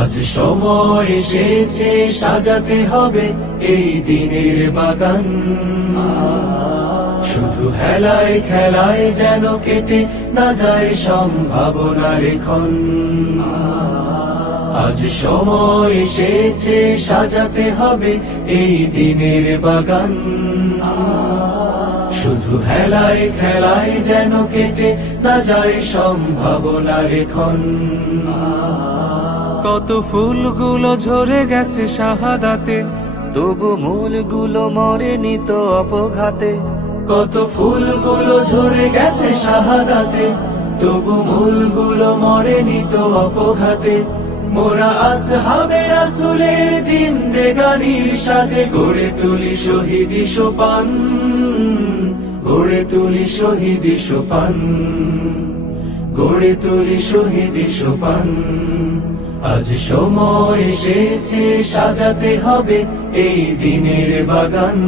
আজ সময় এসেছে সাজাতে হবে এই দিনের বাগান। শুধু হেলায় খেলায় যেন কেটে না যায় সম্ভাবনার ক্ষণ। আজ সময় এসেছে সাজাতে হবে এই দিনের বাগান। শুধু হেলায় খেলায় যেন কেটে না যায় সম্ভাবনার ক্ষণ। কত ফুলগুলো ঝরে গেছে শাহাদাতে, তবু মূলগুলো মরেনি তো অপঘাতে। কত ফুলগুলো ঝরে গেছে শাহাদাতে, তবু মূলগুলো মরেনি তো অপঘাতে। মোরা আসহাবে রাসূলের জিন্দেগানির সাজে গড়ে তুলি শহীদি সোপান, গড়ে তুলি শহীদি সোপান, গড়ে তুলি শহীদি সোপান। আজ সময় এসেছে সাজাতে হবে এই দিনের বাগান।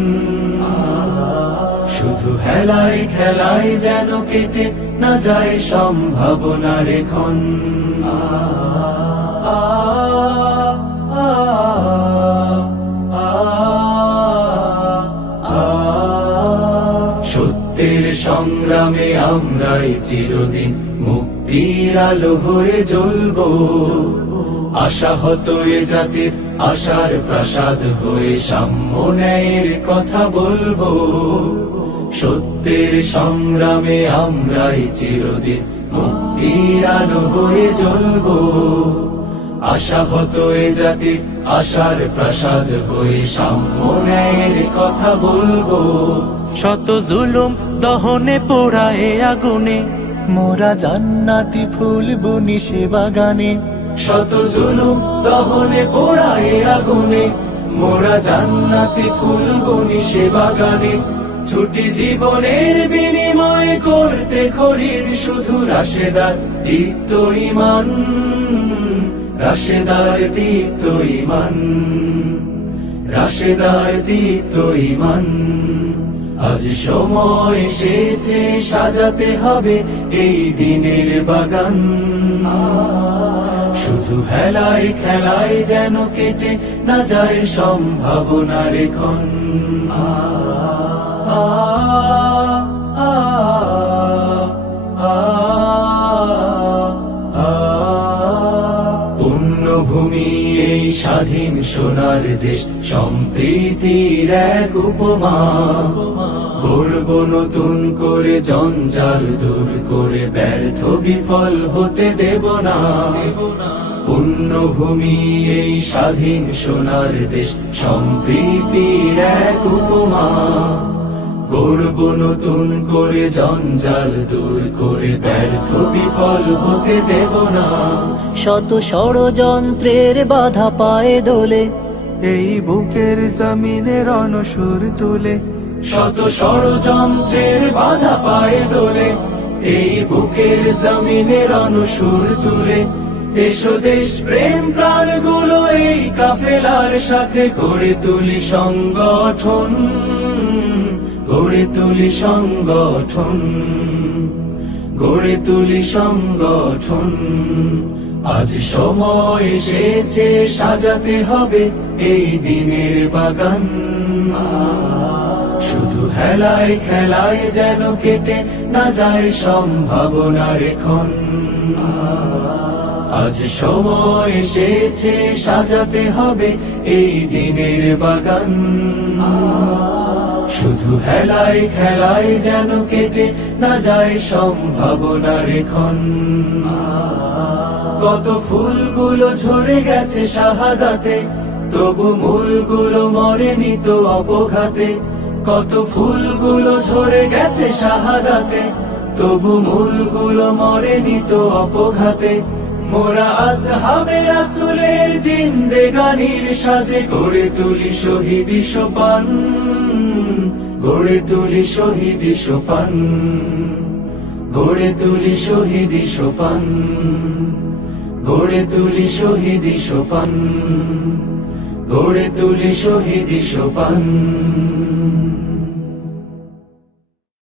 শুধু হেলায় খেলায় যেন কেটে না যায় সম্ভাবনার ক্ষণ। সত্যের সংগ্রামে আমরাই চিরদিন মুক্তির আলো হয়ে জ্বলবো। আশাহত এ জাতির আশার প্রাসাদ হয়ে সাম্য ন্যায়ের কথা বলবো। সত্যের সংগ্রামে আমরাই চিরদিন মুক্তির আলো হয়ে জ্বলবো। আশাহত এ জাতির আশার প্রাসাদ হয়ে সাম্য ন্যায়ের কথা বলবো। শত জুলুম দহনে পোড়ায় আগুনে, মোরা জান্নাতি ফুল বুনি সে বাগানে। শত জুলুম দহনে পোড়ায় আগুনে, মোরা জান্নাতি ফুল বুনি সে বাগানে। ছুটি জীবনের বিনিময় করতে খরিদ শুধু রাশেদার দীপ্ত ঈমান, রাশেদার দীপ্ত ঈমান, রাশেদার দীপ্ত ঈমান। আজ সময় এসেছে সাজাতে হবে এই দিনের বাগান। শুধু হেলায় খেলায় যেন কেটে না যায় সম্ভাবনার ক্ষণ। পুণ্যভূমি এই স্বাধীন সোনার দেশ, সম্প্রীতির এক উপমা। গড়ব নতুন করে জঞ্জাল দূর করে, ব্যর্থ বিফল হতে দেব না। পুণ্যভূমি এই স্বাধীন সোনার দেশ, সম্প্রীতির এক উপমা। গড়ব নতুন করে জঞ্জাল দূর করে, ব্যর্থ বিফল হতে দেব না। শত ষড়যন্ত্রের বাধা পায়ে দোলে, এই বুকের জমিনে রণসুর তুলে। শত ষড়যন্ত্রের বাধা পায়ে দোলে, এই বুকের জমিনে রণসুর তুলে। এসো দেশ প্রেম প্রাণগুলো এই কাফেলার সাথে গড়ে তুলি সংগঠন, গড়ে তুলি সংগঠন, গড়ে তুলি সংগঠন। আজ সময় এসেছে সাজাতে হবে এই দিনের বাগান। শুধু হেলায় খেলায় যেন কেটে না যায় সম্ভাবনার ক্ষণ। আজ সময় এসেছে সাজাতে হবে এই দিনের বাগান। শুধু হেলায় খেলায় যেন কেটে না যায় সম্ভাবনার ক্ষণ। কত ফুলগুলো ঝরে গেছে শাহাদাতে, তবু মূলগুলো মরেনি তো অপঘাতে। কত ফুলগুলো ঝরে গেছে শাহাদাতে, তবু মূলগুলো মরেনি তো অপঘাতে। মোরা আসহাবে রাসূলের জিন্দেগানির সাজে গড়ে তুলি শহীদি সোপান, গড়ে তুলি শহীদি সোপান, গড়ে তুলি শহীদি সোপান, গড়ে তুলি শহীদি সোপান, গড়ে তুলি শহীদি সোপান।